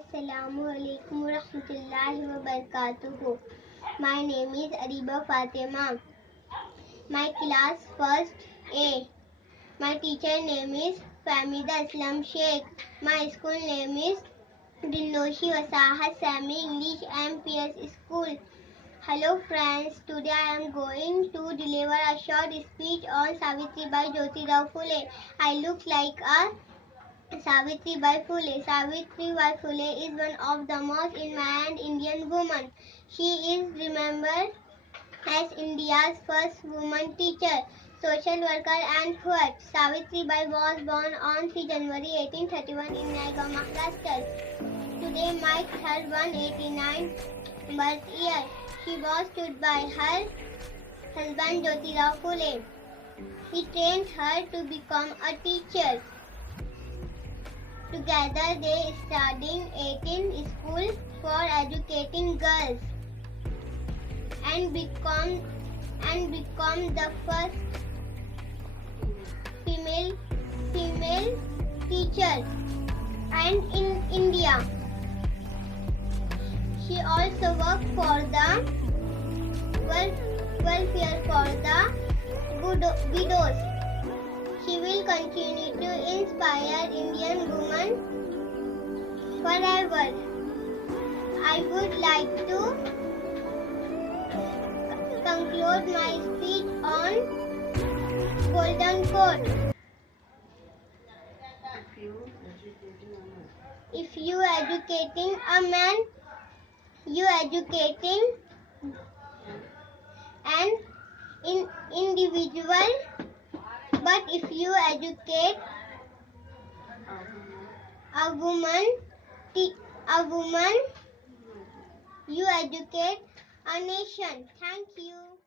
Assalamualaikum warahmatullahi wabarakatuh. My name is Ariba Fatima. My class first A. My teacher name is Famida Islam Sheikh. My school name is Dindoshi Wasahat Sami English and PS School. Hello friends, today I am going to deliver a short speech on Savitribai Jyotirao Phule. I look like a Savitribai Phule. Savitribai Phule is one of the most admired Indian women. She is remembered as India's first woman teacher, social worker and poet. Savitribai was born on 3 January 1831 in Naigaon, Maharashtra. Today marks her 189th birth year. She was stood by her husband Jyotirao Phule. He trained her to become a teacher. Together they studied 18 schools for educating girls and become the first female teacher and in India. She also worked for the welfare for the widows. She will continue to inspire Indian women forever. I would like to conclude my speech on golden quote. If you educating a man, you educating an individual. But if you educate a woman, you educate a nation. Thank you.